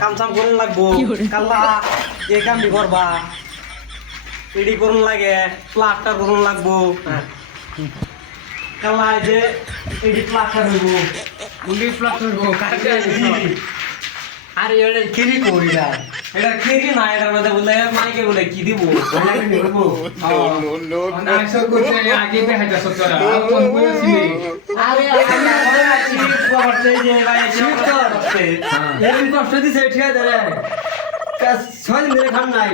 কাম চাম করুন লাগবো। কাল্লা এই কাম বি করবা। এডি করুন লাগে করুন লাগবো। কাল্লা যে এডি হইব। কাকে আরে কইরা। এটা খেরি না এটার মধ্যে বলে মাইকে বলে কি দিব কষ্ট দিছে ঠিক আছে রে ছয় দিন ধরে খান নাই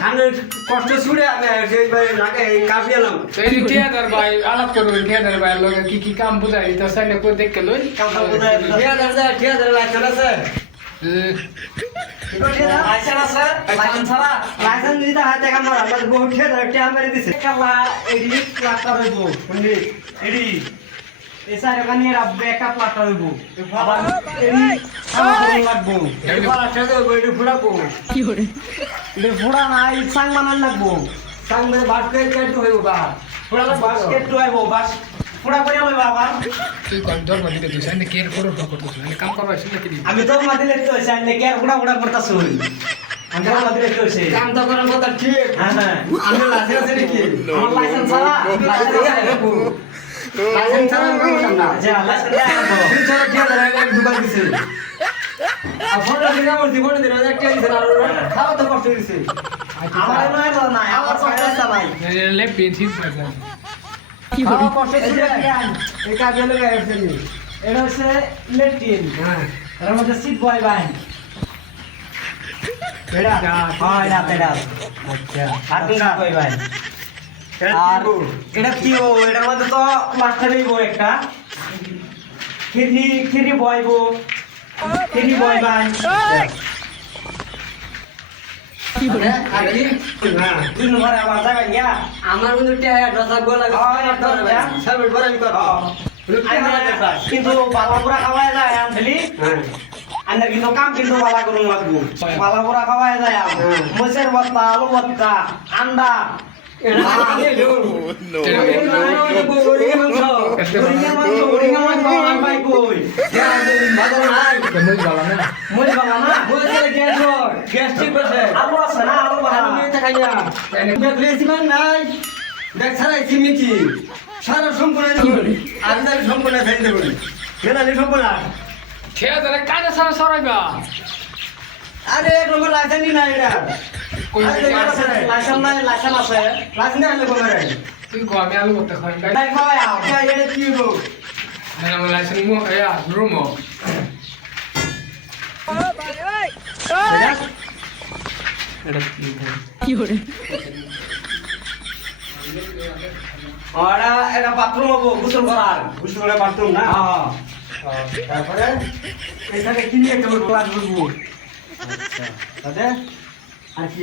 খানের কষ্ট ছুড়ে আমি সেই ভাই নাকে কাঁপিয়ে এলাম এই ঠিয়াদার ভাই আলাপ করবেন ঠিয়াদার ভাই লগে কি কি কাম বুঝাই তো সাইডে করে দেখে লই লাইসেন্স আছে আছে দিতে মারা আছে মেরে আমার লাগবো হইব এডি ফুড়াবো কি hore এডি ফুড়া নাই লাগবো সাং মানে বাস্কেট কেট হইব বা ফুড়া বাস্কেট হইব বাস করে তুই কোন তুই কেয়ার করো করতেছ। কাম কি আমি তো মাদিলে তো সাইনে কে ফুড়া ফুড়া করতাছ। আমি তো মাদিলে তো কাম তো করার কথা ঠিক হ্যাঁ হ্যাঁ। আমি লাইসেন্স আছে নাকি? আমার লাইসেন্স ছাড়া লাইসেন্স ছাড়া আমি করতাম না। আচ্ছা লাইসেন্স আছে তিন ছাড়া কি আছে আমি দুবার দিছি। আর ফটো আমার জীবন দিন একটা দিছে আর খাওয়া তো কষ্ট দিছে। আমার নয় না আমার কষ্ট আছে নাই লে পেন্সিল এটা হচ্ছে লেট্রিন হ্যাঁ। এর মধ্যে সিট বয় বাইন এটা হ্যাঁ এটা এটা আচ্ছা। আর কোন বয় বাইন আর এটা কি ও এটার মধ্যে তো মাস্টারই বই একটা। খিরি খিরি বয়ব খিরি বয় বাইন কি hore আর কি হ্যাঁ দুই নম্বরে আমার কিন্তু কিন্তু বালাপুরা খাওয়াই যায় আনছিলি আন্দার কিন্তু কাম কিন্তু বালা করুন লাগবো বালাপুরা খাওয়াই যায় মোসের বস্তা আলু বস্তা আন্ডা মুই বাবা না। আলু আছে না আলু সারা সম্পূর্ণ আমি তাহলে সম্পূর্ণ ফেলে দেবো সম্পূর্ণ। ঠিয়াদার কাজে সারা সরাইবা। আরে এক নম্বর লাইসেন্সই নাই এটা। লাইসেন্স? নাই লাইসেন্স আছে। লাইসেন্স আনলে কবে রে তুই কো আমি আলু করতে খাই। আও এটা কি হব মানে আমার লাইসেন্স রুমো। এটা? বাথরুম হব গোসল করার। গোসল করার বাথরুম না? তারপরে এখানে কি নিয়ে একটা ক্লাস আচ্ছা আর কি?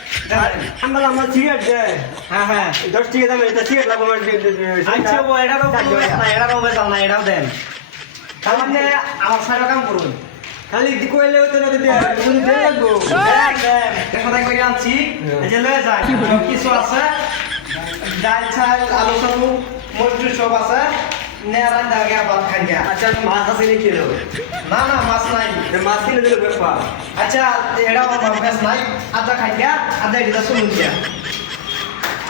আমরা আমার সিগারেট দেয় হ্যাঁ হ্যাঁ দশ টাকা দামে এটা কাম করুন কইলে হতো না দিদি আনছি যে লয়ে কিছু আছে ডাল চাল আলু সালু মরিচ সব আছে নেড়া দাগে ভাত খাই গিয়া আচ্ছা মাছ আছে নাকি না না মাছ নাই। মাছ কিনে দিলে ব্যাপার আচ্ছা এটা আমার বেশ নাই। আদা খাই গিয়া আদা এটা শুনুন গিয়া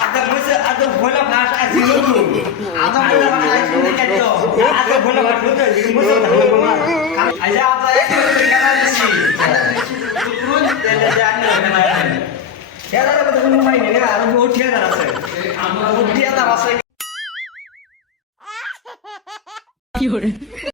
আদা বসে আদা ভোলা ভাত আছে নতু আদা বলে ভাত খাই শুনে গেছো আদা ভোলা ভাত নতু জিনিস বসে থাকবে না আদা এক করে কেনা দিছি। তুই তেলে জানি না কেদার কথা কোনো মাই নেই আর আছে। আমার আছে। কি